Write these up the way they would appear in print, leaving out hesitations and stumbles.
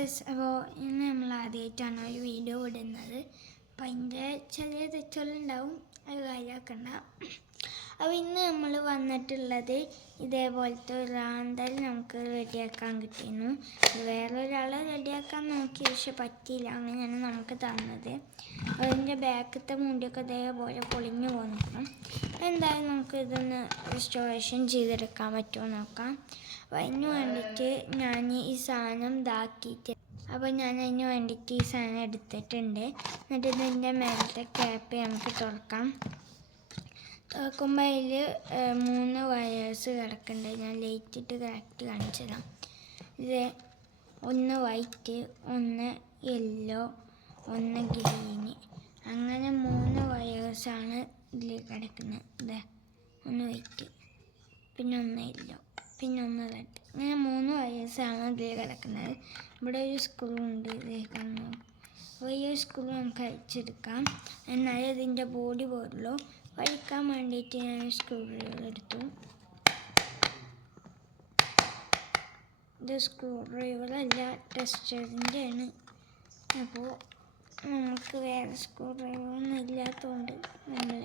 Guys, അപ്പോൾ ഇന്ന് നമ്മൾ ആദ്യമായിട്ടാണ് ഒരു വീഡിയോ ഇടുന്നത്. അപ്പം അതിൻ്റെ ചെറിയ തെറ്റുകളുണ്ടാവും, അത് കാര്യമാക്കണ്ട. അപ്പോൾ ഇന്ന് നമ്മൾ വന്നിട്ടുള്ളത് ഇതേപോലത്തെ ഒരു റാന്തൽ നമുക്ക് റെഡിയാക്കാൻ കിട്ടിയിരുന്നു. വേറൊരാൾ റെഡിയാക്കാൻ നോക്കി, പക്ഷെ പറ്റിയില്ല. അങ്ങനെയാണ് നമുക്ക് തന്നത്. അതിൻ്റെ ബാക്കത്തെ മുടിയൊക്കെ ഇതേപോലെ പൊളിഞ്ഞു പോന്നിക്കണം. എന്തായാലും നമുക്ക് ഇതൊന്ന് റെസ്റ്റോറേഷൻ ചെയ്തെടുക്കാൻ പറ്റുമോ നോക്കാം. അപ്പോൾ അതിന് വേണ്ടിയിട്ട് ഞാൻ ഈ സാധനം ഇതാക്കിയിട്ട് ഞാൻ അതിന് വേണ്ടിയിട്ട് ഈ സാധനം എടുത്തിട്ടുണ്ട്. എന്നിട്ട് ഇതിൻ്റെ മേലത്തെ ക്യാപ്പ് നമുക്ക് തുറക്കാം. തുറക്കുമ്പോൾ അതിൽ 3 വയേഴ്സ് കിടക്കുന്നുണ്ട്. ഞാൻ ലൈറ്റ് ഇട്ട് കറക്റ്റ് കാണിച്ചു തരാം. ഇത് ഒന്ന് വൈറ്റ്, ഒന്ന് യെല്ലോ, ഒന്ന് ഗ്രീന്, അങ്ങനെ 3 വയേഴ്സാണ് ഇതിൽ കിടക്കുന്നത്. ഇത് ഒന്ന് വൈറ്റ്, പിന്നെ ഒന്ന് യെല്ലോ, പിന്നെ ഒന്ന് റെഡ്, അങ്ങനെ 3 വയേഴ്സാണ് ഇതിൽ കിടക്കുന്നത്. ഇവിടെ ഒരു സ്ക്രൂ ഉണ്ട്, ഇത് കാണുന്നു. അപ്പോൾ ഈ സ്ക്രൂ നമുക്ക് അഴിച്ചെടുക്കാം, എന്നാലേ ഇതിൻ്റെ ബോഡി പോലുള്ളൂ. വലിക്കാൻ വേണ്ടിയിട്ട് ഞാൻ സ്ക്രൂ ഡ്രൈവർ എടുത്തു. ഇത് സ്ക്രൂ ഡ്രൈവറല്ല, ടെസ്റ്ററിൻ്റെ ആണ്. അപ്പോൾ നമുക്ക് വേറെ സ്ക്രൂ ഡ്രൈവറൊന്നും ഇല്ലാത്തതുകൊണ്ട് നമ്മൾ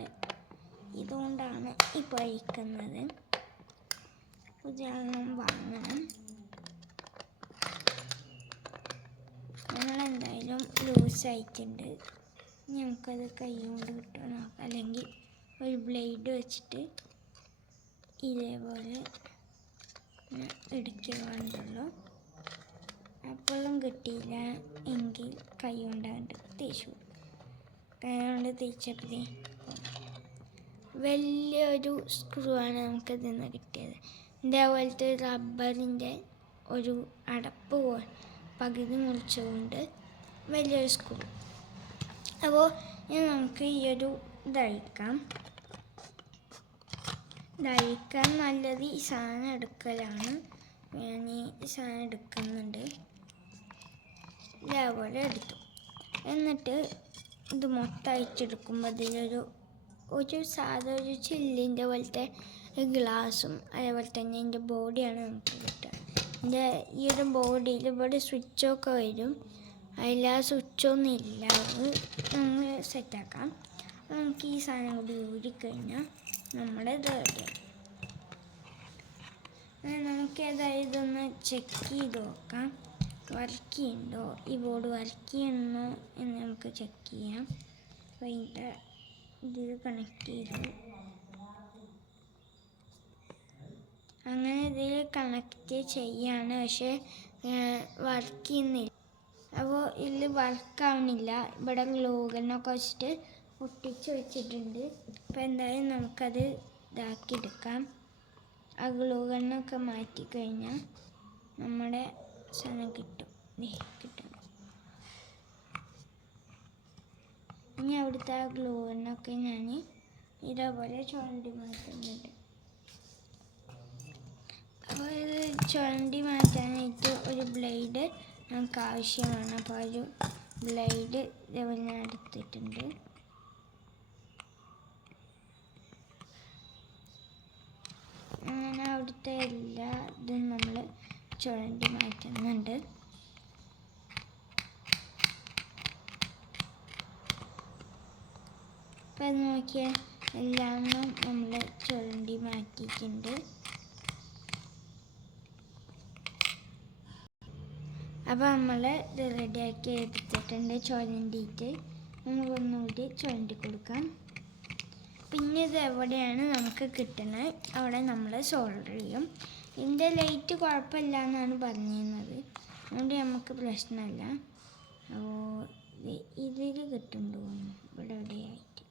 ഇതുകൊണ്ടാണ് ഇപ്പോൾ അഴിക്കുന്നത്. ഉദാഹരണം വാങ്ങണം. നമ്മളെന്തായാലും ലൂസായിട്ടുണ്ട്. നമുക്കത് കൈ കൊണ്ട് കിട്ടുമോ നോക്കാം, അല്ലെങ്കിൽ ഒരു ബ്ലേഡ് വെച്ചിട്ട് ഇതേപോലെ എടുക്കുക വേണ്ടുള്ളൂ. അപ്പോഴും കിട്ടിയില്ല എങ്കിൽ കൈ കൊണ്ടാണ്ട് തേച്ചു. കൈ കൊണ്ട് തേച്ചപ്പോൾ വലിയൊരു സ്ക്രൂ ആണ് നമുക്കിതിൽ നിന്ന് കിട്ടിയത്. ഇതേപോലത്തെ റബ്ബറിൻ്റെ ഒരു അടപ്പ് പോലെ പകുതി മുറിച്ചുകൊണ്ട് വലിയൊരു സ്ക്രൂ. അപ്പോൾ ഇനി നമുക്ക് ഈ ഒരു ദഴിക്കാൻ നല്ലത് ഈ സാധനം എടുക്കലാണ്. ഞാൻ ഈ സാധനം എടുക്കുന്നുണ്ട്. ഇതേപോലെ എടുത്തു. എന്നിട്ട് ഇത് മൊത്തം അയച്ചെടുക്കുമ്പോൾ ഇതിലൊരു സാധാ ഒരു ചില്ലിൻ്റെ പോലത്തെ ഗ്ലാസും അതേപോലെ തന്നെ ഇതിൻ്റെ ബോഡിയാണ് നമുക്ക് കിട്ടുക. ഈ ഒരു ബോഡിയിൽ ഇവിടെ സ്വിച്ചൊക്കെ വരും. അതിൽ ആ സ്വിച്ചൊന്നും ഇല്ല, അത് നമ്മൾ സെറ്റാക്കാം. നമുക്ക് ഈ സാധനം കൂടി ഊരിക്കഴിഞ്ഞാൽ നമ്മുടെ ഇത് റെഡിയായി. നമുക്ക് ഏതായാലും ഒന്ന് ചെക്ക് ചെയ്ത് നോക്കാം, വർക്ക് ചെയ്യുന്നുണ്ടോ, ഈ ബോർഡ് വർക്ക് ചെയ്യുന്നോ എന്ന് നമുക്ക് ചെക്ക് ചെയ്യാം. അപ്പോൾ ഇതിൻ്റെ ഇതിൽ കണക്ട് ചെയ്തു. അങ്ങനെ ഇതിൽ കണക്റ്റ് ചെയ്യാണ്, പക്ഷേ വർക്ക് ചെയ്യുന്നില്ല. അപ്പോൾ ഇതിൽ വർക്കാവുന്നില്ല. ഇവിടെ ഗ്ലൂഗണ്ണൊക്കെ വെച്ചിട്ട് ഒട്ടിച്ച് വെച്ചിട്ടുണ്ട്. അപ്പോൾ എന്തായാലും നമുക്കത് ഇതാക്കിയെടുക്കാം. ആ ഗ്ലൂഗണ്ണൊക്കെ മാറ്റിക്കഴിഞ്ഞാൽ നമ്മുടെ സാധനം കിട്ടും. ഇനി അവിടുത്തെ ആ ഗ്ലൂഗണ്ണൊക്കെ ഞാൻ ഇതേപോലെ ചുരണ്ടി മാറ്റുന്നുണ്ട്. അപ്പോൾ ഇത് ചുരണ്ടി മാറ്റാനായിട്ട് ഒരു ബ്ലേഡ് നമുക്ക് ആവശ്യമാണ്. അപ്പോൾ ഒരു ബ്ലേഡ് ഇതേപോലെ ഞാൻ എടുത്തിട്ടുണ്ട്. അങ്ങനെ അവിടുത്തെ എല്ലാ ഇതും നമ്മൾ ചുരണ്ടി മാറ്റുന്നുണ്ട്. അപ്പം അത് നോക്കിയാൽ എല്ലാം നമ്മൾ ചുരണ്ടി മാറ്റിയിട്ടുണ്ട്. അപ്പോൾ നമ്മൾ ഇത് റെഡിയാക്കി എടുത്തിട്ടുണ്ട്. ചുരണ്ടിയിട്ട് നമുക്കൊന്നുകൂടി ചുരണ്ടി കൊടുക്കാം. പിന്നെ ഇത് എവിടെയാണ് നമുക്ക് കിട്ടുന്നത് അവിടെ നമ്മൾ സോൾഡർ ചെയ്യും. ഇതിൻ്റെ ലൈറ്റ് കുഴപ്പമില്ല എന്നാണ് പറഞ്ഞിരുന്നത്, അതുകൊണ്ട് നമുക്ക് പ്രശ്നമല്ല. അപ്പോൾ ഇതിൽ കിട്ടുന്നുണ്ടോ ഇവിടെ എവിടെയായിട്ട്.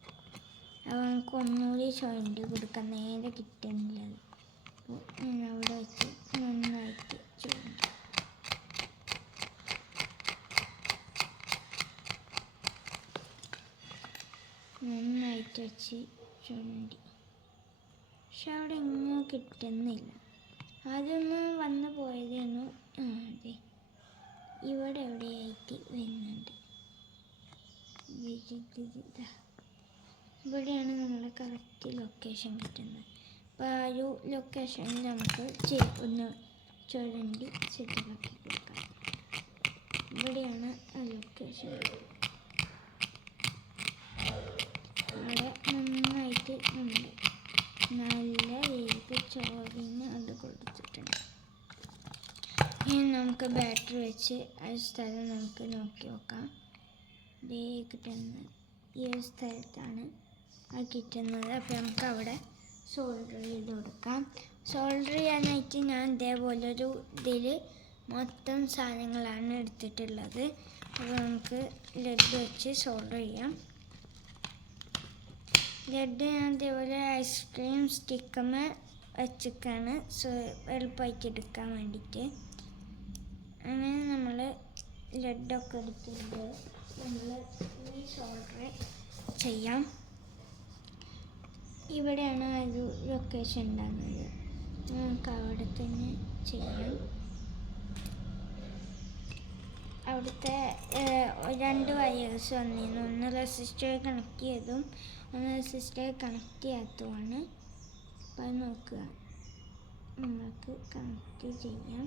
അപ്പോൾ നമുക്ക് ഒന്നുകൂടി ചുരണ്ടി കൊടുക്കാം, നേരെ കിട്ടുന്നില്ലത്. അപ്പോൾ അവിടെ വെച്ച് നന്നായിട്ട് ചുരണ്ടി. നന്നായിട്ട് വെച്ച് ചുരണ്ടി, പക്ഷെ അവിടെ എങ്ങും കിട്ടുന്നില്ല. അതൊന്ന് വന്ന് പോയതൊന്നും അതെ ഇവിടെ എവിടെയായിട്ട് വരുന്നുണ്ട്. ഇവിടെയാണ് നമ്മളെ കറക്റ്റ് ലൊക്കേഷൻ കിട്ടുന്നത്. അപ്പോൾ ആ ഒരു ലൊക്കേഷനിൽ നമുക്ക് ഒന്ന് ചുരണ്ടി സെറ്റിലാക്കി കൊടുക്കാം. ഇവിടെയാണ് ലൊക്കേഷൻ. അവിടെ നന്നായിട്ട് ഉണ്ട്, നല്ല രീതിക്ക് ചോറിന് അത് കൊടുത്തിട്ടുണ്ട്. ഇനി നമുക്ക് ബാറ്ററി വെച്ച് ആ സ്ഥലം നമുക്ക് നോക്കി നോക്കാം. ഇതേ കിട്ടുന്നത് ഈ ഒരു സ്ഥലത്താണ് അത് കിട്ടുന്നത്. അപ്പോൾ നമുക്ക് അവിടെ സോൾഡർ ചെയ്ത് കൊടുക്കാം. സോൾഡർ ചെയ്യാനായിട്ട് ഞാൻ ഇതേപോലെ ഒരു ഇതിൽ മൊത്തം സാധനങ്ങളാണ് എടുത്തിട്ടുള്ളത്. അപ്പോൾ നമുക്ക് ലെഡ് വെച്ച് സോൾഡർ ചെയ്യാം. ലെഡ് ഞാൻ ഇതേപോലെ ഐസ്ക്രീം സ്റ്റിക്കമ്മ വെച്ചിട്ടാണ് എളുപ്പമായിട്ട് എടുക്കാൻ വേണ്ടിയിട്ട്. അങ്ങനെ നമ്മൾ ലെഡൊക്കെ എടുത്തിട്ട് നമ്മൾ ഈ സോൾഡർ ചെയ്യാം. ഇവിടെയാണ് ഒരു ലൊക്കേഷൻ ഉണ്ടാകുന്നത്, നമുക്ക് അവിടെ തന്നെ ചെയ്യാം. അവിടുത്തെ 2 വയേഴ്സ് വന്നിരുന്നു, ഒന്ന് റെസിസ്റ്റർ കണക്ട് ചെയ്തതും ഒന്ന് റെസിസ്റ്റർ കണക്ട് ചെയ്യാത്തതുമാണ്. അപ്പോൾ അത് നോക്കുക, നമുക്ക് കണക്ട് ചെയ്യാം.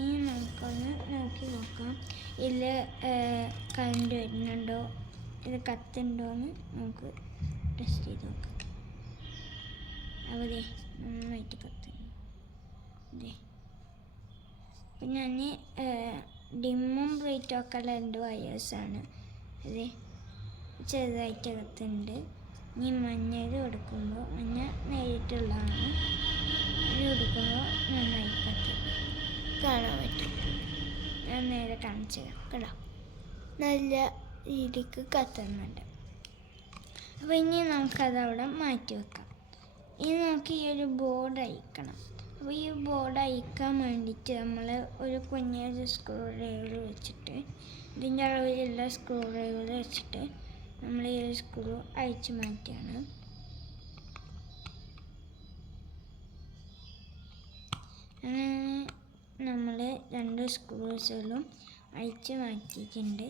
ഇനി നമുക്കൊന്ന് നോക്കി നോക്കാം ഇതിൽ കറണ്ട് വരുന്നുണ്ടോ, ഇത് കത്തുണ്ടോയെന്ന് നമുക്ക് ടെസ്റ്റ് ചെയ്ത് നോക്കാം. അവിടെ നന്നായിട്ട് കത്തുന്നു. അതെ, അപ്പം ഞാൻ ഡിമ്മും ബ്രൈറ്റും ഒക്കെ ഉള്ള 2 വയേഴ്സാണ്. അതെ, ചെറുതായിട്ട് കത്തുന്നുണ്ട്. ഇനി മഞ്ഞൾ കൊടുക്കുമ്പോൾ മഞ്ഞ നേരിട്ടുള്ളതാണ്, ഇത് കൊടുക്കുമ്പോൾ നന്നായി കത്തും, കാണാൻ പറ്റും. ഞാൻ നേരെ കാണിച്ചു തരാം, കേട്ടോ, നല്ല രീതിക്ക് കത്തുന്നുണ്ട്. അപ്പോൾ ഇനി നമുക്കതവിടെ മാറ്റി വെക്കാം. ഇനി നമുക്ക് ഈ ഒരു ബോർഡ് അയക്കണം. അപ്പോൾ ഈ ബോർഡ് അയക്കാൻ വേണ്ടിയിട്ട് നമ്മൾ ഒരു കുഞ്ഞൊരു സ്ക്രൂ ഡ്രൈവർ വെച്ചിട്ട്, ഇതിൻ്റെ അളവിലുള്ള സ്ക്രൂ ഡ്രൈവർ വെച്ചിട്ട് നമ്മൾ ഈ ഒരു സ്ക്രൂ അയച്ചു മാറ്റുകയാണ്. അങ്ങനെ നമ്മൾ 2 സ്ക്രൂസുകളും അയച്ചു മാറ്റിയിട്ടുണ്ട്.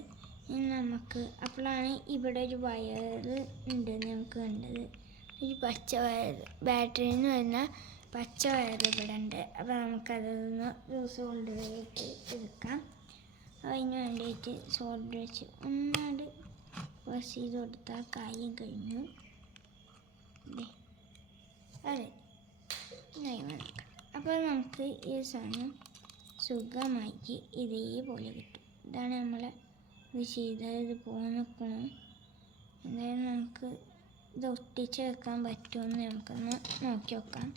ഇനി നമുക്ക് അപ്പോഴാണ് ഇവിടെ ഒരു വയർ ഉണ്ട് നമുക്ക് കണ്ടത്, ഒരു പച്ച വയർ, ബാറ്ററിയിൽ നിന്ന് വരുന്ന പച്ച വയർ ഇവിടെ ഉണ്ട്. അപ്പോൾ നമുക്കതൊന്ന് സോൾഡർ ചെയ്തിട്ട് എടുക്കാം. അതിന് വേണ്ടിയിട്ട് സോൾഡർ വെച്ച് ഒന്നാട് പ്രസ് ചെയ്ത് കൊടുത്താൽ കാര്യം കഴിഞ്ഞു. അതെ, അപ്പോൾ നമുക്ക് ഈ സാധനം സുഖമായിട്ട് ഇതേപോലെ കിട്ടും. ഇതാണ് നമ്മളെ ഇത് ചെയ്താൽ ഇത് പോന്നിക്കണം. എന്തായാലും നമുക്ക് ഇത് ഒട്ടിച്ച് വെക്കാൻ പറ്റുമെന്ന് നമുക്കൊന്ന് നോക്കി നോക്കാം.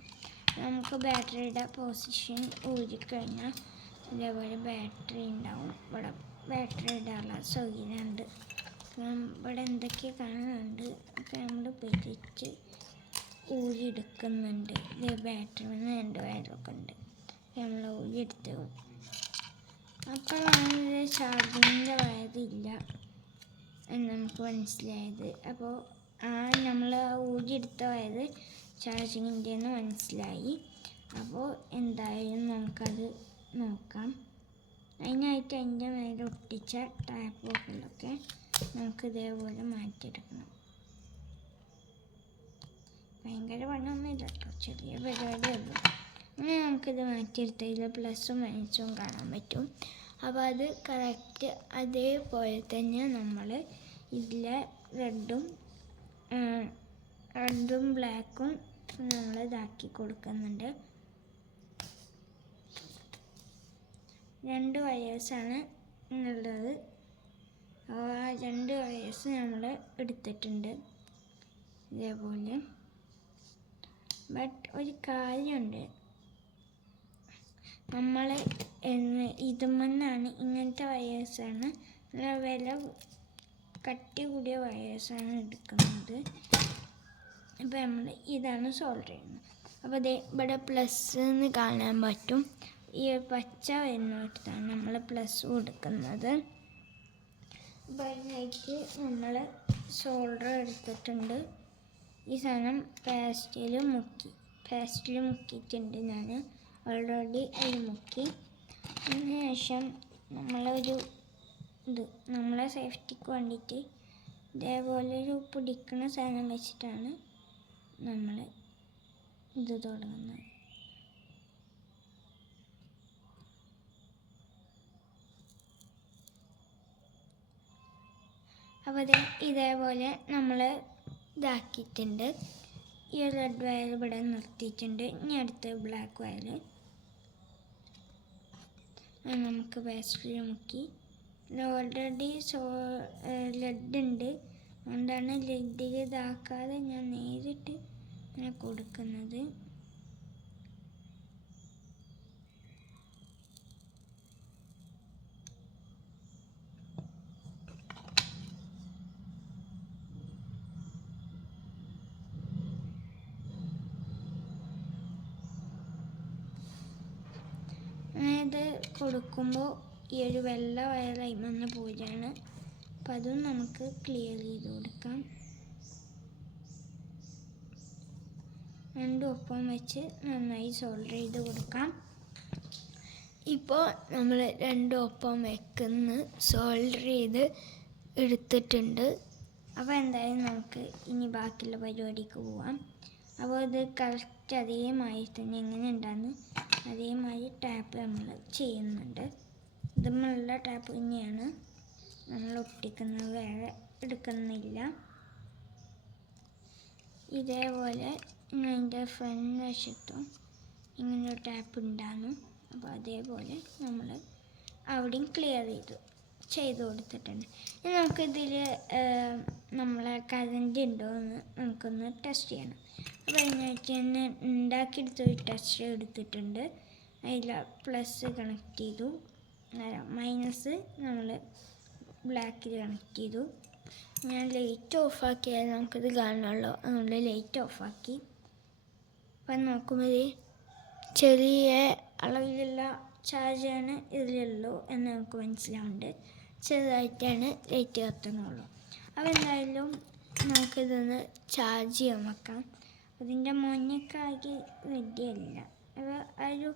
നമുക്ക് ബാറ്ററിയുടെ പൊസിഷൻ ഊരിക്കഴിഞ്ഞാൽ ഇതേപോലെ ബാറ്ററി ഉണ്ടാവും. ഇവിടെ ബാറ്ററി ഇടാനുള്ള സൗകര്യമുണ്ട്. ഇവിടെ എന്തൊക്കെ കാണുന്നുണ്ട് ഒക്കെ നമ്മൾ പിരിച്ച് ഊരിയെടുക്കുന്നുണ്ട്. ഇത് ബാറ്ററി 2 വയറൊക്കെ ഉണ്ട്, നമ്മൾ ഊരിയെടുത്ത്. അപ്പോഴാണ് ചാർജിങ്ങിൻ്റെ വയറില്ല എന്ന് നമുക്ക് മനസ്സിലായത്. അപ്പോൾ നമ്മൾ ഊരിയെടുത്ത വയർ ചാർജിങ്ങിൻ്റെ എന്ന് മനസ്സിലായി. അപ്പോൾ എന്തായാലും നമുക്കത് നോക്കാം. അതിനായിട്ട് അതിൻ്റെ മേലെ ഒട്ടിച്ച ടാപ്പുകളൊക്കെ നമുക്ക് ഇതേപോലെ മാറ്റിയെടുക്കണം. ഭയങ്കര പണിയൊന്നുമില്ല കേട്ടോ, ചെറിയ പരിപാടിയുള്ളൂ. അങ്ങനെ നമുക്കിത് മാറ്റിയെടുത്തതിൽ പ്ലസും മൈനസും കാണാൻ പറ്റും. അപ്പോൾ അത് കറക്റ്റ് അതേപോലെ തന്നെ നമ്മൾ ഇതിലെ റെഡും ബ്ലാക്കും നമ്മൾ ഇതാക്കി കൊടുക്കുന്നുണ്ട്. 2 വയേഴ്സാണ് ഉള്ളത്. ആ 2 വയേഴ്സ് നമ്മൾ എടുത്തിട്ടുണ്ട് ഇതേപോലെ. ബട്ട് ഒരു കാര്യമുണ്ട്, നമ്മൾ ഇതുമെന്നാണ് ഇങ്ങനത്തെ വയേഴ്സാണ്, വില കട്ടി കൂടിയ വയേഴ്സാണ് എടുക്കുന്നത്. അപ്പോൾ നമ്മൾ ഇതാണ് സോൾഡർ ചെയ്യുന്നത്. അപ്പോൾ ഇത് ഇവിടെ പ്ലസ് എന്ന് കാണാൻ പറ്റും. ഈ പച്ച വരുന്നിടത്താണ് നമ്മൾ പ്ലസ് കൊടുക്കുന്നത്. അപ്പോൾ അതിനായിട്ട് നമ്മൾ സോൾഡർ എടുത്തിട്ടുണ്ട്. ഈ സാധനം പേസ്റ്റിൽ മുക്കിയിട്ടുണ്ട് ഞാൻ ഓൾറെഡി. അതിൽ മുക്കി അതിന് ശേഷം നമ്മളൊരു നമ്മളെ സേഫ്റ്റിക്ക് വേണ്ടിയിട്ട് ഇതേപോലെ ഒരു പിടിക്കുന്ന സാധനം വെച്ചിട്ടാണ് നമ്മൾ ഇത് തുടങ്ങുന്നത്. അപ്പോൾ ഇതേപോലെ നമ്മൾ ഇതാക്കിയിട്ടുണ്ട്. ഈ ഒരു റെഡ് വയർ ഇവിടെ നിർത്തിയിട്ടുണ്ട്. ഇനി അടുത്ത് ബ്ലാക്ക് വയർ നമുക്ക് പേസ്റ്റിൽ മുക്കി. ഓൾറെഡി ലെഡ് ഉണ്ട്, അതുകൊണ്ടാണ് ലെഡിൽ ഇതാക്കാതെ ഞാൻ നേരിട്ട് ഇങ്ങനെ കൊടുക്കുന്നത്. ഇത് കൊടുക്കുമ്പോൾ ഈ ഒരു വെള്ള വയറായി വന്ന പോലെയാണ്. അപ്പം അതും നമുക്ക് ക്ലിയർ ചെയ്ത് കൊടുക്കാം. രണ്ടും ഒപ്പം വെച്ച് നന്നായി സോൾഡർ ചെയ്ത് കൊടുക്കാം. ഇപ്പോൾ നമ്മൾ രണ്ടും ഒപ്പം വെക്കുന്ന സോൾഡർ ചെയ്ത് എടുത്തിട്ടുണ്ട്. അപ്പോൾ എന്തായാലും നമുക്ക് ഇനി ബാക്കിയുള്ള പരിപാടിക്ക് പോവാം. അപ്പോൾ ഇത് കറക്റ്റ് അതേമാതിരി തന്നെ എങ്ങനെ ഉണ്ടാകുന്നു അതേമാതിരി ടാപ്പ് നമ്മൾ ചെയ്യുന്നുണ്ട്. ഇതുമുള്ള ടാപ്പ് തന്നെയാണ് നമ്മൾ ഒട്ടിക്കുന്നത്, വേറെ എടുക്കുന്നില്ല. ഇതേപോലെ അതിൻ്റെ ഫ്രണ്ട് വശത്തും ഇങ്ങനൊരു ടാപ്പ് ഉണ്ടാകുന്നു. അപ്പോൾ അതേപോലെ നമ്മൾ അവിടെയും ക്ലിയർ ചെയ്ത് കൊടുത്തിട്ടുണ്ട്. ഇനി നമുക്കിതിൽ നമ്മളെ കറണ്ട് ഉണ്ടോ എന്ന് നമുക്കൊന്ന് ടെസ്റ്റ് ചെയ്യണം. അപ്പോൾ അതിനായിട്ട് തന്നെ ഉണ്ടാക്കിയെടുത്തൊരു ടെസ്റ്റ് എടുത്തിട്ടുണ്ട്. അതിൽ പ്ലസ് കണക്ട് ചെയ്തു, മൈനസ് നമ്മൾ ബ്ലാക്കിൽ കണക്ട് ചെയ്തു. ഞാൻ ലൈറ്റ് ഓഫാക്കിയാൽ നമുക്കിത് കാണുള്ളൂ, അതുകൊണ്ട് ലൈറ്റ് ഓഫാക്കി. അപ്പം നോക്കുമ്പോൾ ചെറിയ അളവിലുള്ള ചാർജാണ് ഇതിലുള്ളൂ എന്ന് നമുക്ക് മനസ്സിലാവുന്നുണ്ട്. ചെറുതായിട്ടാണ് ലൈറ്റ് കത്തുന്നുള്ളൂ. അപ്പോൾ എന്തായാലും നമുക്കിതൊന്ന് ചാർജ് ചെയ്യാൻ വെക്കാം. അതിൻ്റെ മുന്നേക്കാകെ റെഡിയല്ല. അപ്പോൾ ആ ഒരു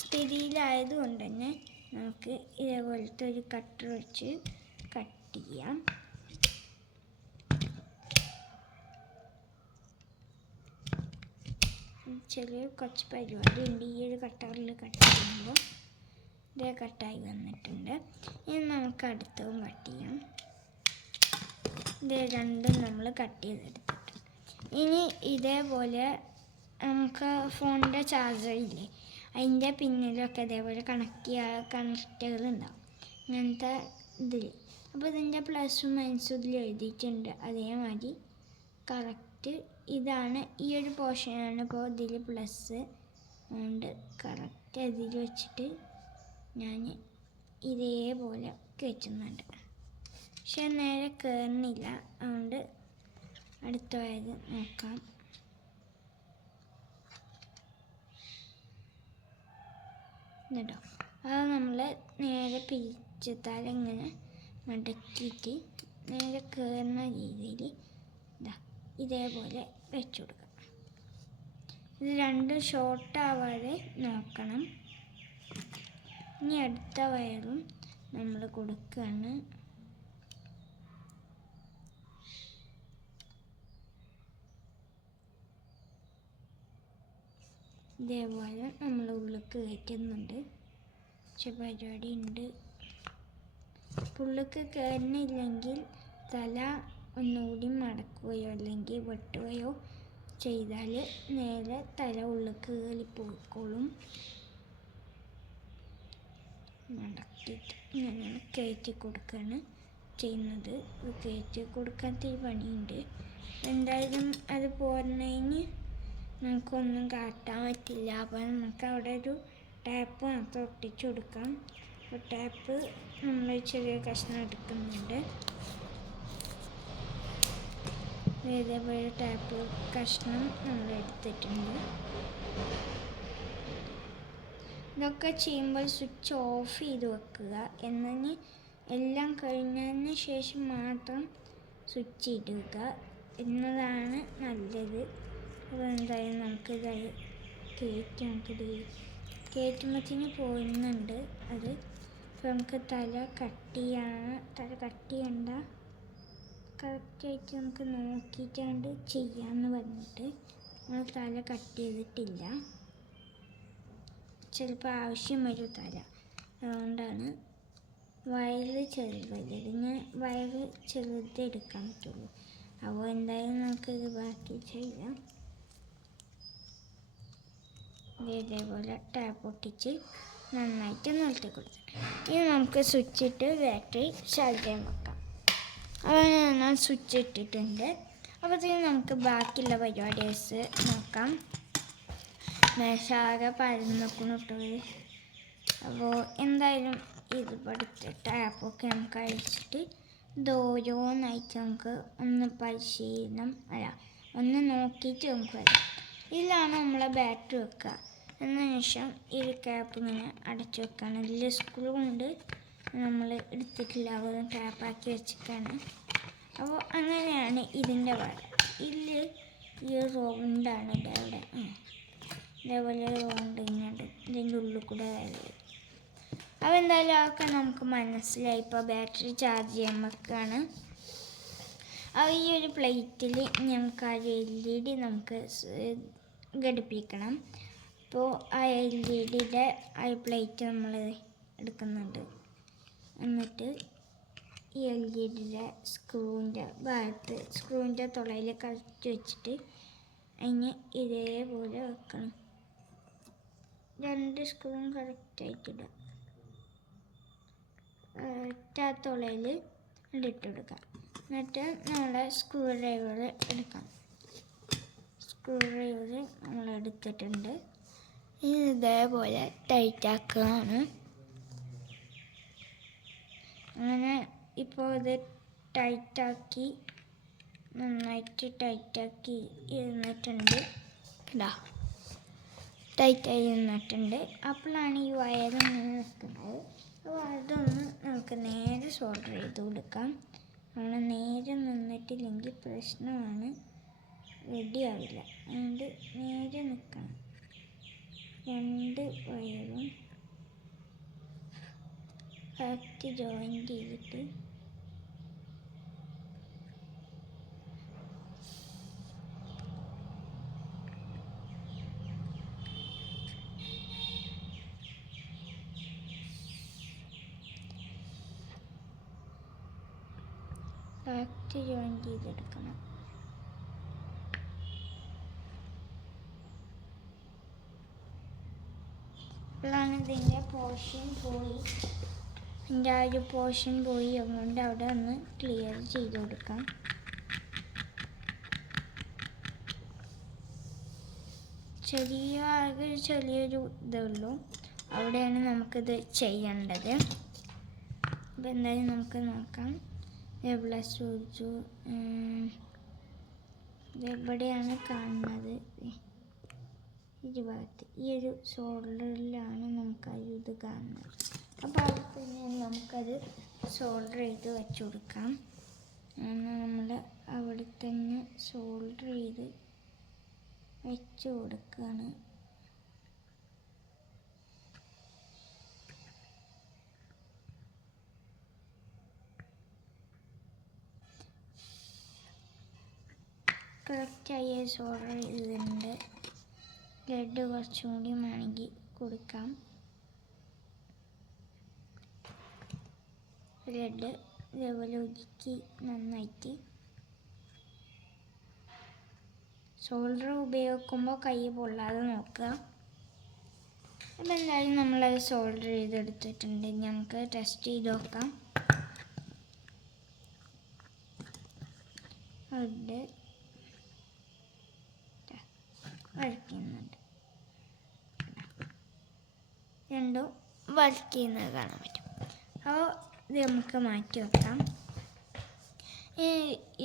സ്ഥിതിയിലായതുകൊണ്ട് തന്നെ നമുക്ക് ഇതേപോലത്തെ ഒരു കട്ടർ വെച്ച് കട്ട് ചെയ്യാം. ചെറിയ കുറച്ച് പരിപാടി ഉണ്ട് ഈ ഒരു കട്ടറിൽ കട്ട് ചെയ്യുമ്പോൾ. ഇതേ കട്ടായി വന്നിട്ടുണ്ട്. ഇനി നമുക്ക് അടുത്തതും കട്ട് ചെയ്യാം. ഇത് രണ്ടും നമ്മൾ കട്ട് ചെയ്തെടുത്തിട്ടുണ്ട്. ഇനി ഇതേപോലെ നമുക്ക് ഫോണിൻ്റെ ചാർജർ ഇല്ലേ, അതിൻ്റെ പിന്നിലൊക്കെ ഇതേപോലെ കണക്റ്റുകൾ ഉണ്ടാവും ഇങ്ങനത്തെ ഇതിൽ. അപ്പോൾ ഇതിൻ്റെ പ്ലസും മൈനസും ഇതിൽ എഴുതിയിട്ടുണ്ട്. അതേമാതിരി കറക്റ്റ് ഇതാണ് ഈ ഒരു പോർഷനാണ്. ഇപ്പോൾ ഇതിൽ പ്ലസ് ഉണ്ട്, കറക്റ്റ് അതിൽ വെച്ചിട്ട് ഞാൻ ഇതേപോലെ കയറ്റുന്നുണ്ട്. പക്ഷെ നേരെ കയറുന്നില്ല, അതുകൊണ്ട് അടുത്ത വയത് നോക്കാം. കേട്ടോ, അത് നമ്മൾ നേരെ പിരിച്ചെത്താൽ ഇങ്ങനെ മടക്കിയിട്ട് നേരെ കയറുന്ന രീതിയിൽ ഇതേപോലെ വെച്ച് കൊടുക്കാം. ഇത് രണ്ടും ഷോർട്ടാവാതെ നോക്കണം. ഇനി അടുത്ത വയറും നമ്മൾ കൊടുക്കുകയാണ്. ഇതേപോലെ നമ്മൾ ഉള്ളിലേക്ക് കയറ്റുന്നുണ്ട്. പക്ഷെ പരിപാടി ഉണ്ട്. ഉള്ളിലേക്ക് കയറുന്നില്ലെങ്കിൽ തല ഒന്നുകൂടി മടക്കുകയോ അല്ലെങ്കിൽ വെട്ടുകയോ ചെയ്താൽ നേരെ തല ഉള്ളിലേക്ക് കയറിപ്പോയിക്കോളും. മടക്കിയിട്ട് ഇങ്ങനെ കയറ്റി കൊടുക്കുകയാണ് ചെയ്യുന്നത്. കയറ്റി കൊടുക്കാത്ത പണിയുണ്ട്. എന്തായാലും അത് പോരുന്നതിന് നമുക്കൊന്നും കാട്ടാൻ പറ്റില്ല. അപ്പോൾ നമുക്ക് അവിടെ ഒരു ടാപ്പ് നമുക്ക് ഒട്ടിച്ചു കൊടുക്കാം. അപ്പോൾ ടാപ്പ് നമ്മൾ ചെറിയ കഷ്ണം എടുക്കുന്നുണ്ട്. ഇതേപോലെ ടാപ്പ് കഷ്ണം നമ്മൾ എടുത്തിട്ടുണ്ട്. ഇതൊക്കെ ചെയ്യുമ്പോൾ സ്വിച്ച് ഓഫ് ചെയ്ത് വെക്കുക. എന്നാൽ എല്ലാം കഴിഞ്ഞതിന് ശേഷം മാത്രം സ്വിച്ച് ഇടുക എന്നതാണ് നല്ലത്. അപ്പോൾ എന്തായാലും നമുക്കിതായി കയറ്റുമ്പത്തിന് പോരുന്നുണ്ട് അത്. അപ്പോൾ നമുക്ക് തല കട്ട് ചെയ്യണ്ട, കറക്റ്റായിട്ട് നമുക്ക് നോക്കിയിട്ടാണ്ട് ചെയ്യാമെന്ന് പറഞ്ഞിട്ട് നമ്മൾ തല കട്ട് ചെയ്തിട്ടില്ല. ചിലപ്പോൾ ആവശ്യം വരും തല, അതുകൊണ്ടാണ് വയറ് ചെറുതല്ല, ഇതിന് വയറ് ചെറുതെടുക്കാൻ പറ്റുള്ളൂ. അപ്പോൾ എന്തായാലും നമുക്കിത് ബാക്കി ചെയ്യാം. ഇതേപോലെ ടാപ്പ് ഒട്ടിച്ച് നന്നായിട്ട് നിർത്തി കൊടുത്തു. ഇനി നമുക്ക് സ്വിച്ച് ഇട്ട് ബാറ്ററി ചാർജ് ചെയ്യാൻ വെക്കാം. അപ്പോൾ ഞാൻ സ്വിച്ച് ഇട്ടിട്ടുണ്ട്. അപ്പോഴത്തേക്കും നമുക്ക് ബാക്കിയുള്ള പരിപാടീസ് നോക്കാം. മേശാകെ പരന്നൊക്കെ ഇട്ടത്. അപ്പോൾ എന്തായാലും ഇത് പഠിച്ച ടാപ്പൊക്കെ നമുക്ക് അഴിച്ചിട്ട് ഓരോന്നായിട്ട് നമുക്ക് ഒന്ന് നോക്കിയിട്ട് നമുക്ക് വരാം. ഇതിലാണ് നമ്മളെ ബാറ്ററി വെക്കുക. അതിന് ശേഷം ഈ ക്യാപ്പ് ഇങ്ങനെ അടച്ചു വെക്കുകയാണ്. ഇതിൽ സ്ക്രൂ കൊണ്ട് നമ്മൾ എടുത്തിട്ടില്ല, വെറും ടാപ്പാക്കി വെച്ചിട്ടാണ്. അപ്പോൾ അങ്ങനെയാണ് ഇതിൻ്റെ വര. ഇതിൽ ഈ റൗണ്ടാണ് ഇവിടെ ഇതേപോലെ റൗണ്ട് ഇങ്ങോട്ട് ഇതിൻ്റെ ഉള്ളിൽ കൂടെ വരല്. അപ്പോൾ എന്തായാലും അതൊക്കെ നമുക്ക് മനസ്സിലായി. ഇപ്പോൾ ബാറ്ററി ചാർജ് ചെയ്യാൻ വെക്കുകയാണ്. അപ്പോൾ ഈ ഒരു പ്ലേറ്റിൽ നമുക്ക് ആ LED നമുക്ക് ഘടിപ്പിക്കണം. അപ്പോൾ ആ LED ആ പ്ലേറ്റ് നമ്മൾ എടുക്കുന്നുണ്ട്. എന്നിട്ട് ഈ LED സ്ക്രൂവിൻ്റെ തുളയിൽ കറക്റ്റ് വെച്ചിട്ട് അതിന് ഇതേപോലെ വെക്കണം. 2 സ്ക്രൂവും കറക്റ്റായിട്ടിടാം. തുളയിൽ ഇട്ട് കൊടുക്കാം. എന്നിട്ട് നമ്മളെ സ്ക്രൂ ഡ്രൈവർ എടുക്കാം. സ്ക്രൂ ഡ്രൈവർ നമ്മൾ എടുത്തിട്ടുണ്ട്. ഇതേപോലെ ടൈറ്റാക്കുകയാണ്. അങ്ങനെ ഇപ്പോൾ ഇത് നന്നായിട്ട് ടൈറ്റാക്കി ഇരുന്നിട്ടുണ്ട്. ടൈറ്റായി ഇരുന്നിട്ടുണ്ട്. അപ്പോഴാണ് ഈ വയറിങ്ങനെ നിൽക്കുന്നത്. അപ്പോൾ അതൊന്ന് നമുക്ക് നേരെ സോൾഡർ ചെയ്ത് കൊടുക്കാം. അങ്ങനെ നേരെ നിന്നിട്ടില്ലെങ്കിൽ പ്രശ്നമാണ്, റെഡി ആവില്ല. അതുകൊണ്ട് നേരെ നിൽക്കണം. 2 വയറും കറക്റ്റ് ജോയിൻ്റ് ചെയ്തിട്ട് ചെയ്തെടുക്കണം. അപ്പോഴാണ് ഇതിൻ്റെ പോർഷൻ പോയി. എൻ്റെ ആ ഒരു പോർഷൻ പോയി. അതുകൊണ്ട് അവിടെ ഒന്ന് ക്ലിയർ ചെയ്ത് കൊടുക്കാം. ചെറിയൊരു ഇതേ ഉള്ളൂ. അവിടെയാണ് നമുക്കിത് ചെയ്യേണ്ടത്. അപ്പോൾ എന്തായാലും നമുക്ക് നോക്കാം. പ്ലസ് സൂചു ഇതെവിടെയാണ് കാണുന്നത്? ഈ ഭാഗത്ത് ഈ ഒരു ഷോൾഡറിലാണ് നമുക്ക് ഇത് കാണുന്നത്. അപ്പോൾ അത് പിന്നെ നമുക്കത് സോൾഡർ ചെയ്ത് വെച്ച് കൊടുക്കാം. നമ്മൾ അവിടെ തന്നെ സോൾഡർ ചെയ്ത് വെച്ച് കൊടുക്കുകയാണ്. കറക്റ്റായി സോൾഡർ ചെയ്തിട്ടുണ്ട്. ബ്ലഡ് കുറച്ചും കൂടി വേണമെങ്കിൽ കൊടുക്കാം. ബ്ലഡ് ഇതേപോലെ ഒതുക്കി നന്നായിട്ട്. സോൾഡർ ഉപയോഗിക്കുമ്പോൾ കൈ പൊള്ളാതെ നോക്കുക. അപ്പം എന്തായാലും നമ്മളത് സോൾഡർ ചെയ്തെടുത്തിട്ടുണ്ട്. നമുക്ക് ടെസ്റ്റ് ചെയ്ത് നോക്കാം. അവിടെ വരയ്ക്കുന്നുണ്ട്. രണ്ടും വർക്ക് ചെയ്യുന്നത് കാണാൻ പറ്റും. അപ്പോൾ ഇത് നമുക്ക് മാറ്റി വെക്കാം.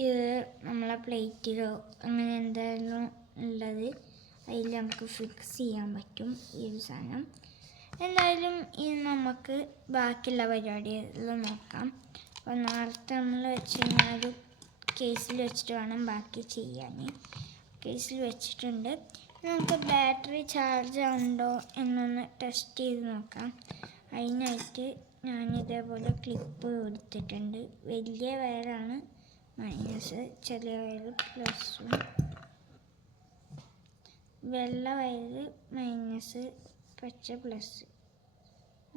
ഇത് നമ്മളെ പ്ലേറ്റിലോ അങ്ങനെ എന്തായാലും ഉള്ളത് അതിൽ നമുക്ക് ഫിക്സ് ചെയ്യാൻ പറ്റും ഈ ഒരു സാധനം. എന്തായാലും ഇത് നമുക്ക് ബാക്കിയുള്ള പരിപാടികൾ നോക്കാം. അപ്പോൾ നേരത്തെ നമ്മൾ വെച്ച് കഴിഞ്ഞാൽ ഒരു കേസിൽ വെച്ചിട്ട് വേണം ബാക്കി ചെയ്യാൻ. കേസിൽ വെച്ചിട്ടുണ്ട്. നമുക്ക് ബാറ്ററി ചാർജ് ആവുന്നുണ്ടോ എന്നൊന്ന് ടെസ്റ്റ് ചെയ്ത് നോക്കാം. അതിനായിട്ട് ഞാനിതേപോലെ ക്ലിപ്പ് എടുത്തിട്ടുണ്ട്. വലിയ വയറാണ് മൈനസ്, ചെറിയ വയർ പ്ലസും, വെള്ള വയർ മൈനസ്, പച്ച പ്ലസ്.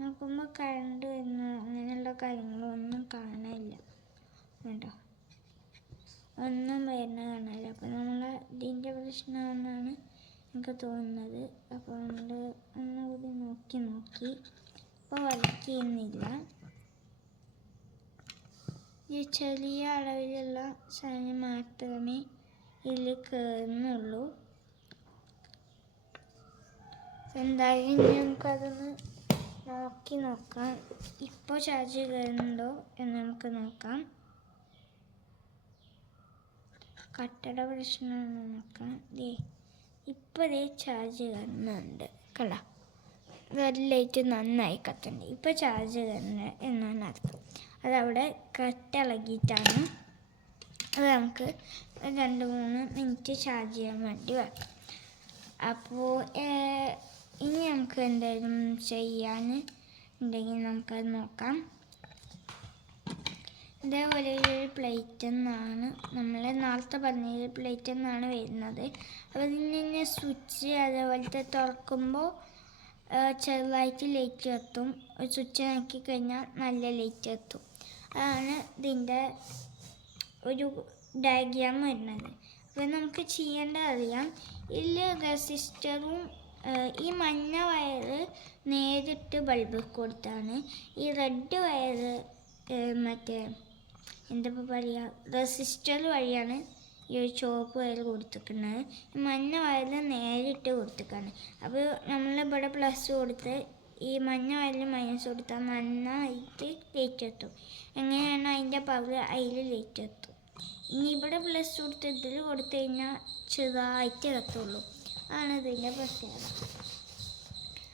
നോക്കുമ്പോൾ കറണ്ട് വരുന്നു അങ്ങനെയുള്ള കാര്യങ്ങളൊന്നും കാണാനില്ല കേട്ടോ, ഒന്നും വരുന്ന കാണാനില്ല. അപ്പോൾ നമ്മൾ ഇതിൻ്റെ പ്രശ്നമെന്നാണ് എനിക്ക് തോന്നുന്നത്. അപ്പോൾ നമ്മൾ ഒന്നുകൂടി നോക്കി ഇപ്പോൾ വർക്ക് ചെയ്യുന്നില്ല. ഈ ചെറിയ അളവിലുള്ള സാധനം മാത്രമേ ഇതിൽ കയറുന്നുള്ളൂ. എന്തായാലും നമുക്കതൊന്ന് നോക്കാം. ഇപ്പോൾ ചാർജ് കയറുന്നുണ്ടോ എന്ന് നമുക്ക് നോക്കാം. കട്ടയുടെ പ്രശ്നമാണ് നോക്കാം. ഇപ്പോൾ ചാർജ് കയറുന്നുണ്ട്. കണ്ടോ, റെഡ് ലൈറ്റ് നന്നായി കത്തുന്നുണ്ട്. ഇപ്പോൾ ചാർജ് കയറുന്നത് എന്നാണ് അർത്ഥം. അതവിടെ കട്ടിളകിയിട്ടാണ്. അത് നമുക്ക് 2-3 മിനിറ്റ് ചാർജ് ചെയ്യാൻ വേണ്ടി വെക്കാം. അപ്പോൾ ഇനി നമുക്ക് എന്തെങ്കിലും ചെയ്യാൻ ഉണ്ടെങ്കിൽ നമുക്കത് നോക്കാം. ഇതേപോലെ ഒരു പ്ലേറ്റ് എന്നാണ് നമ്മൾ നേരത്തെ പറഞ്ഞ പ്ലേറ്റ് എന്നാണ് വരുന്നത്. അപ്പോൾ ഇതിന് സ്വിച്ച് അതേപോലത്തെ തുറക്കുമ്പോൾ ചെറുതായിട്ട് ലൈറ്റ് കത്തും. ഒരു സ്വിച്ച് നോക്കി കഴിഞ്ഞാൽ നല്ല ലൈറ്റ് കത്തും. അതാണ് ഇതിൻ്റെ ഒരു ഡയഗ്രാം വരുന്നത്. അപ്പോൾ നമുക്ക് ചെയ്യേണ്ടത് അറിയാം. ഇതിൽ റെസിസ്റ്ററും ഈ മഞ്ഞ വയറ് നേരിട്ട് ബൾബ് കൊടുത്താണ്. ഈ റെഡ് വയറ് മറ്റേ എന്താ പറയുക, റെസിസ്റ്റർ വഴിയാണ് ഈ ഒരു ചുവപ്പ് വയർ കൊടുത്തിരിക്കുന്നത്. മഞ്ഞ വയർ നേരിട്ട് കൊടുത്തിരിക്കുകയാണ്. അപ്പോൾ നമ്മളിവിടെ പ്ലസ് കൊടുത്ത് ഈ മഞ്ഞ വയറിൽ മൈനസ് കൊടുത്താൽ നന്നായിട്ട് ലൈറ്റ് എത്തും. എങ്ങനെയാണ് അതിൻ്റെ പവർ, അതിൽ ലൈറ്റ് എത്തും. ഇനി ഇവിടെ പ്ലസ് കൊടുത്ത് ഇതിൽ കൊടുത്തു കഴിഞ്ഞാൽ ചെറുതായിട്ട് എത്തുള്ളൂ. ആണ് ഇതിൻ്റെ പ്രത്യേകത.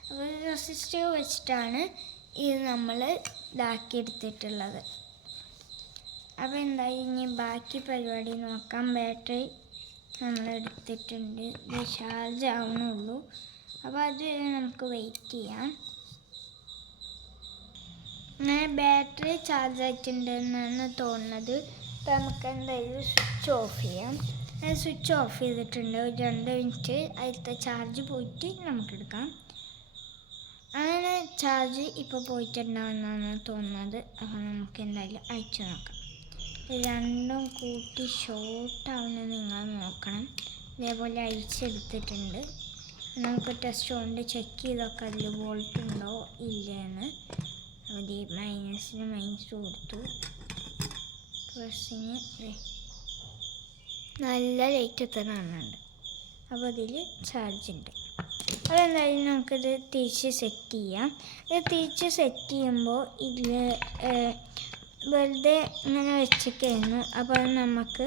അപ്പോൾ റെസിസ്റ്റർ വെച്ചിട്ടാണ് ഇത് നമ്മൾ ഇതാക്കിയെടുത്തിട്ടുള്ളത്. അപ്പോൾ എന്തായാലും ഇനി ബാക്കി പരിപാടി നോക്കാം. ബാറ്ററി നമ്മൾ എടുത്തിട്ടുണ്ട്. ഇത് ചാർജ് ആവുന്നുള്ളൂ. അപ്പോൾ അതുവരെ നമുക്ക് വെയിറ്റ് ചെയ്യാം. അങ്ങനെ ബാറ്ററി ചാർജ് ആയിട്ടുണ്ടെന്നാണ് തോന്നുന്നത്. അപ്പോൾ നമുക്ക് എന്തായാലും സ്വിച്ച് ഓഫ് ചെയ്യാം. സ്വിച്ച് ഓഫ് ചെയ്തിട്ടുണ്ട്. ഒരു 2 മിനിറ്റ് അതിലത്തെ ചാർജ് പോയിട്ട് നമുക്കെടുക്കാം. അങ്ങനെ ചാർജ് ഇപ്പോൾ പോയിട്ടുണ്ടാവുമെന്നാണ് തോന്നുന്നത്. അപ്പോൾ നമുക്ക് എന്തായാലും അയച്ചു നോക്കാം. രണ്ടും കൂട്ടി ഷോർട്ടാവുന്നത് നിങ്ങൾ നോക്കണം. ഇതേപോലെ അഴിച്ചെടുത്തിട്ടുണ്ട്. നമുക്ക് ടെസ്റ്റ് കൊണ്ട് ചെക്ക് ചെയ്തൊക്കെ അതിൽ വോൾട്ട് ഉണ്ടോ ഇല്ലയെന്ന്. അത് മൈനസിന് മൈനസ് കൊടുത്തു. പ്ലസിന് നല്ല ലൈറ്റ് എത്തണുണ്ട്. അപ്പോൾ അതിൽ ചാർജ് ഉണ്ട്. അതെന്തായാലും നമുക്കിത് തിരിച്ച് സെറ്റ് ചെയ്യാം. ഇത് തിരിച്ച് സെറ്റ് ചെയ്യുമ്പോൾ ഇതിൽ വെറുതെ ഇങ്ങനെ വെച്ചിരിക്കുന്നു. അപ്പോൾ അത് നമുക്ക്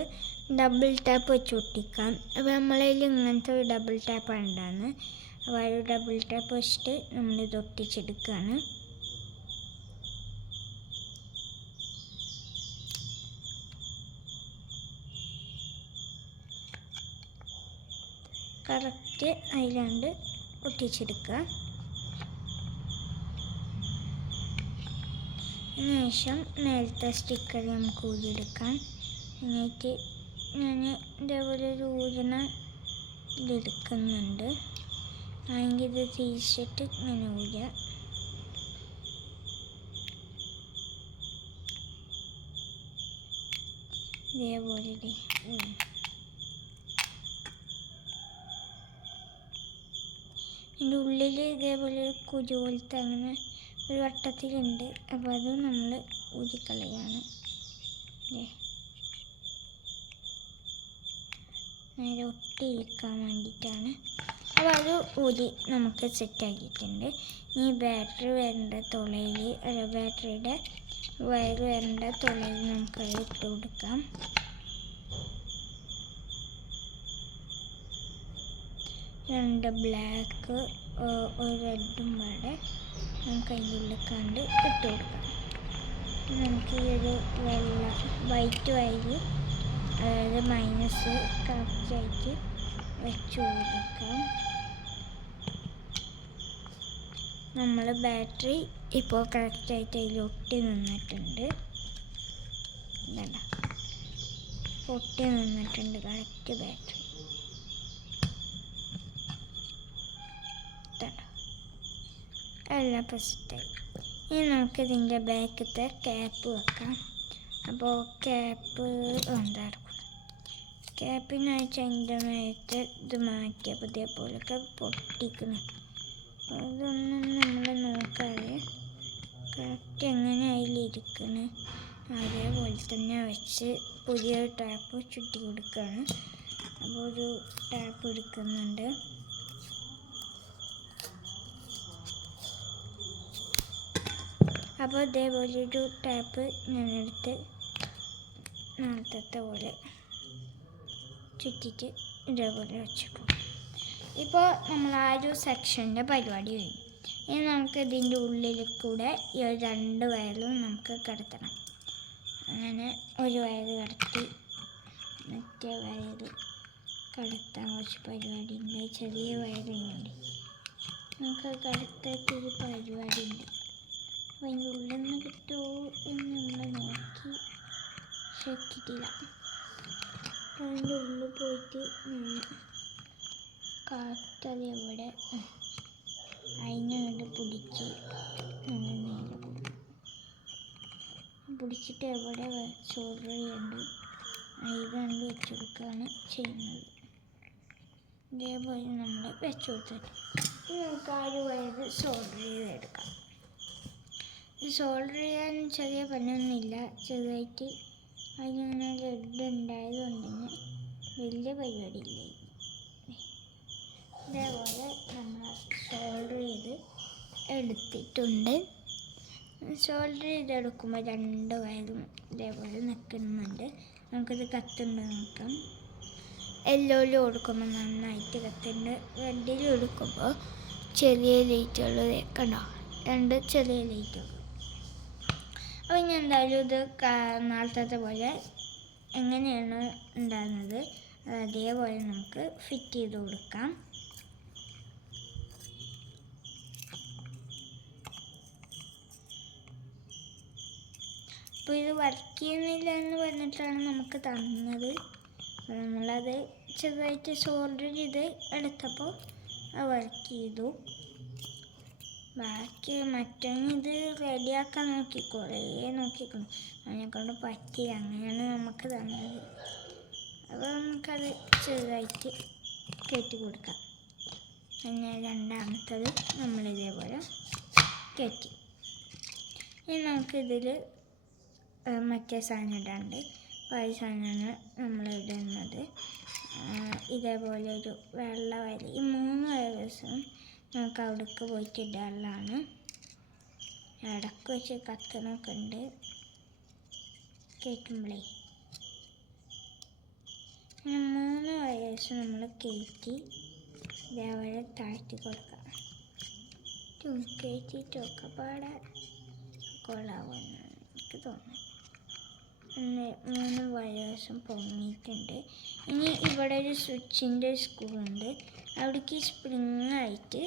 ഡബിൾ ടാപ്പ് വെച്ച് ഒട്ടിക്കാം. അപ്പോൾ നമ്മളതിൽ ഇങ്ങനത്തെ ഒരു ഡബിൾ ടാപ്പ് ഉണ്ടാകുന്നത്. അപ്പോൾ ആ ഒരു ഡബിൾ ടാപ്പ് വെച്ചിട്ട് നമ്മളിത് ഒട്ടിച്ചെടുക്കുകയാണ്. കറക്റ്റ് അതിലാണ്ട് ഒട്ടിച്ചെടുക്കുക. അതിനുശേഷം നേരത്തെ സ്റ്റിക്കർ നമുക്ക് ഊരിയെടുക്കാം. എന്നിട്ട് ഞാൻ ഇതേപോലെ ഒരു ഊരണ ഇതെടുക്കുന്നുണ്ട്. ആണെങ്കിൽ ഇത് തിരിച്ചിട്ട് ഇങ്ങനെ ഊരുക. ഇതേപോലെ ഇതിൻ്റെ ഉള്ളിൽ ഇതേപോലെ ഒരു കുരു പോലത്തെ അങ്ങനെ ഒരു വട്ടത്തിലുണ്ട്. അപ്പോൾ അത് നമ്മൾ ഊരിക്കളയാണ്. നേരെ ഒട്ടിയിരിക്കാൻ വേണ്ടിയിട്ടാണ്. അപ്പോൾ അത് ഊരി നമുക്ക് സെറ്റാക്കിയിട്ടുണ്ട്. ഇനി ബാറ്ററി വരേണ്ട തുളയിൽ ബാറ്ററിയുടെ വയർ വരേണ്ട തുളയിൽ നമുക്കത് ഇട്ട് കൊടുക്കാം. രണ്ട് ബ്ലാക്ക് ഒരു റെഡും പാടെ നമുക്ക് അതിൻ്റെ ഉള്ളിൽ കണ്ട് ഇട്ട് കൊടുക്കാം. നമുക്ക് ഈ ഒരു വൈറ്റ് വയർ അതായത് മൈനസ് കറക്റ്റായിട്ട് വെച്ച് കൊടുക്കാം. നമ്മൾ ബാറ്ററി ഇപ്പോൾ കറക്റ്റായിട്ട് അതിൽ ഒട്ടി നിന്നിട്ടുണ്ട്. ഒട്ടി നിന്നിട്ടുണ്ട് കറക്റ്റ് ബാറ്ററി. എല്ലാം പ്രശ്നമായി. ഇനി നമുക്കിതിൻ്റെ ബാക്കത്തെ ക്യാപ്പ് വെക്കാം. അപ്പോൾ ക്യാപ്പ് എന്തായിരിക്കും, ക്യാപ്പിനായിട്ട് അതിൻ്റെ മേലത്തെ ഇത് മാറ്റിയപ്പോൾ ഇതേപോലെയൊക്കെ പൊട്ടിക്കണം. അതൊന്നും നമ്മൾ നോക്കാതെ കറക്റ്റ് എങ്ങനെ അതിലിരിക്കണ് അതേപോലെ തന്നെ വെച്ച് പുതിയൊരു ടാപ്പ് ചുറ്റി കൊടുക്കുകയാണ്. അപ്പോൾ ഒരു ടാപ്പ് എടുക്കുന്നുണ്ട്. അപ്പോൾ ഇതേപോലെ ഒരു ടാപ്പ് ഞാനെടുത്ത് നേരത്തെ പോലെ ചുറ്റിട്ട് ഇതേപോലെ വെച്ചിട്ടു. ഇപ്പോൾ നമ്മൾ ആ ഒരു സെക്ഷൻ്റെ പരിപാടി കഴിഞ്ഞു. ഇനി നമുക്ക് ഇതിൻ്റെ ഉള്ളിൽ കൂടെ ഈ 2 വയറും നമുക്ക് കടത്തണം. അങ്ങനെ ഒരു വയറ് കടത്തി മറ്റേ വയറ് കടത്താൻ കുറച്ച് പരിപാടി ഉണ്ട്. ചെറിയ വയറുണ്ട്, നമുക്ക് കടത്തൊരു പരിപാടി ഉണ്ട്. അപ്പോൾ അതിൻ്റെ ഉള്ളിൽ നിന്ന് കിട്ടുമോ എന്ന് നമ്മൾ നോക്കി ശരിക്കിട്ടില്ല. അതിൻ്റെ ഉള്ളിൽ പോയിട്ട് കാറ്റത് എവിടെ അതിനെ പിടിച്ച് നേരെ പിടിച്ചിട്ട് എവിടെ സോൾഡർ ചെയ്യുന്നുണ്ട് അത് വെച്ച് കൊടുക്കുകയാണ് ചെയ്യുന്നത്. ഇതേപോലെ നമ്മൾ വെച്ച് കൊടുത്തിട്ട് നമുക്ക് ആ ഒരു വയത് സോൾഡർ ചെയ്തെടുക്കാം. ഈ സോൾഡർ ചെയ്യാൻ ചെറിയ പണിയൊന്നുമില്ല. ചെറുതായിട്ട് അതിനിങ്ങനെ ലെഡ് ഉണ്ടായതുകൊണ്ടിന് വലിയ പരിപാടിയില്ല. ഇതേപോലെ നമ്മൾ സോൾഡർ ചെയ്ത് എടുത്തിട്ടുണ്ട്. സോൾഡർ ചെയ്തെടുക്കുമ്പോൾ 2 വയറും ഇതേപോലെ നിൽക്കുന്നുണ്ട്. നമുക്കിത് കത്തുണ്ട് നോക്കാം. യെല്ലോയിൽ കൊടുക്കുമ്പോൾ നന്നായിട്ട് കത്തുണ്ട്. റെഡിൽ കൊടുക്കുമ്പോൾ ചെറിയ ലൈറ്റുകൾ ഉണ്ടാവും, 2 ചെറിയ ലൈറ്റുകൾ. അപ്പോൾ ഇനി എന്തായാലും ഇത് നാളത്തെ പോലെ എങ്ങനെയാണ് ഉണ്ടാകുന്നത് അതേപോലെ നമുക്ക് ഫിറ്റ് ചെയ്ത് കൊടുക്കാം. അപ്പോൾ ഇത് വർക്ക് ചെയ്യുന്നില്ല എന്ന് പറഞ്ഞിട്ടാണ് നമുക്ക് തന്നത്. അപ്പോൾ നമ്മളത് ചെറുതായിട്ട് സോൾഡർ ചെയ്ത് എടുത്തപ്പോൾ അത് വർക്ക് ചെയ്തു. ബാക്കി ഇത് റെഡിയാക്കാൻ കുറേ നോക്കിക്കണം, അതിനെക്കൊണ്ട് പറ്റില്ല. അങ്ങനെയാണ് നമുക്ക് തന്നത്. അപ്പോൾ നമുക്കത് ചെറുതായിട്ട് കയറ്റി കൊടുക്കാം. പിന്നെ രണ്ടാമത്തത് നമ്മളിതേപോലെ കയറ്റി. ഇനി നമുക്കിതിൽ മറ്റേ സാധനം ഇടാണ്ട്. അപ്പോൾ ഈ സാധനമാണ് നമ്മളിടുന്നത്. ഇതേപോലെ ഒരു വെള്ള വര, ഈ 3 വയറും നമുക്ക് അവിടേക്ക് പോയിട്ട് ഇടാനുള്ളതാണ്. ഇടയ്ക്ക് വെച്ച് കത്തണമൊക്കെ ഉണ്ട് കയറ്റുമ്പോഴേ. അങ്ങനെ 3 വയസ്സ് നമ്മൾ കയറ്റി ഇതേപോലെ താഴ്ത്തി കൊടുക്കാം. കയറ്റിയിട്ടൊക്കെ പാടെ കൊള്ളാവുമെന്ന് എനിക്ക് തോന്നുന്നു. 3 വയസ്സും പൊങ്ങിയിട്ടുണ്ട്. ഇനി ഇവിടെ ഒരു സ്വിച്ചിൻ്റെ സ്ക്രൂ ഉണ്ട്, അവിടേക്ക് സ്പ്രിങ് ആയിട്ട്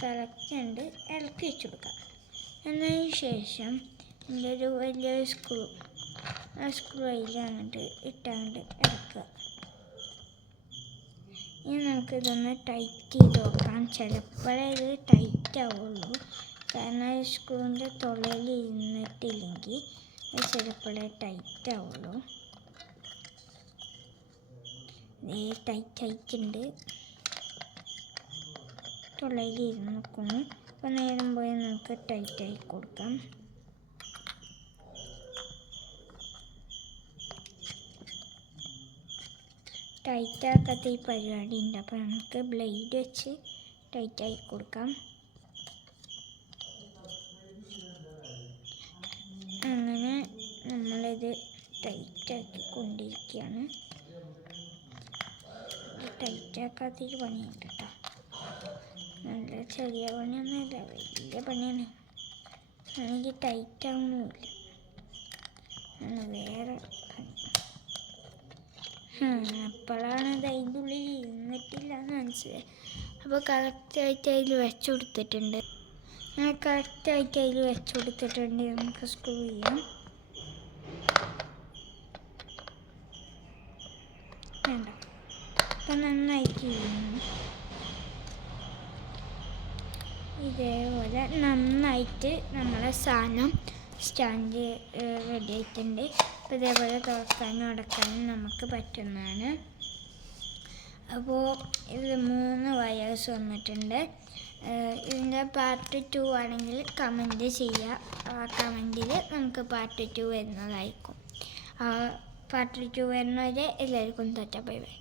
കറക്റ്റ് ഉണ്ട് ഇളക്കി വെച്ച് കൊടുക്കാം. എന്നതിന് ശേഷം ഇതിൻ്റെ ഒരു വലിയൊരു സ്ക്രൂ, ആ സ്ക്രൂ അതിൽ അങ്ങോട്ട് ഇട്ടങ്ങോട്ട് ഇളക്കുക. ഇനി നമുക്കിതൊന്ന് ടൈറ്റ് ചെയ്ത് നോക്കാം. ചിലപ്പോഴേ ഇത് ടൈറ്റ് ആവുള്ളൂ, കാരണം സ്ക്രൂവിൻ്റെ തൊള്ളയിൽ ഇരുന്നിട്ടില്ലെങ്കിൽ അത് ചിലപ്പോഴേ ടൈറ്റ് ആവുള്ളൂ. ടൈറ്റ് ആയിട്ടുണ്ട്, തൊള്ളയിൽ ഇരുന്ന് നോക്കുന്നു. അപ്പോൾ നേരം പോയി നമുക്ക് ടൈറ്റായി കൊടുക്കാം. ടൈറ്റാക്കാത്ത ഈ പരിപാടി ഉണ്ട്, അപ്പോൾ നമുക്ക് ബ്ലേഡ് വെച്ച് ടൈറ്റായി കൊടുക്കാം. അങ്ങനെ നമ്മളിത് ടൈറ്റാക്കി കൊണ്ടിരിക്കുകയാണ്. ടൈറ്റാക്കാത്തൊരു പണിയുണ്ട് കേട്ടോ, നല്ല ചെറിയ പണിയൊന്നുമില്ല, വലിയ പണിയാണ്. എനിക്ക് ടൈറ്റാവുന്നില്ല, വേറെ പണി. അപ്പോഴാണ് ഇത് അതിൻ്റെ ഉള്ളിൽ ഇരുന്നിട്ടില്ല എന്ന് മനസ്സിലായി. അപ്പോൾ കറക്റ്റായിട്ട് അതിൽ വെച്ച് കൊടുത്തിട്ടുണ്ട്. കറക്റ്റായിട്ട് അതിൽ വെച്ച് കൊടുത്തിട്ടുണ്ട്. നമുക്ക് സ്ക്രൂ ചെയ്യാം. വേണ്ട, അപ്പം നന്നായിട്ട് ചെയ്യുന്നു. ഇതേപോലെ നന്നായിട്ട് നമ്മളെ സാധനം സ്റ്റാൻഡ് റെഡി ആയിട്ടുണ്ട്. അപ്പോൾ ഇതേപോലെ തുറക്കാനും അടക്കാനും നമുക്ക് പറ്റുന്നതാണ്. അപ്പോൾ ഇത് 3 വയേഴ്സ് വന്നിട്ടുണ്ട്. ഇതിൻ്റെ പാർട്ട് 2 ആണെങ്കിൽ കമൻറ്റ് ചെയ്യുക. ആ കമൻറ്റിൽ നമുക്ക് പാർട്ട് 2 വരുന്നതായിരിക്കും. പാർട്ട് 2 വരുന്നവരെ എല്ലാവർക്കും ടാറ്റാ ബൈ ബൈ.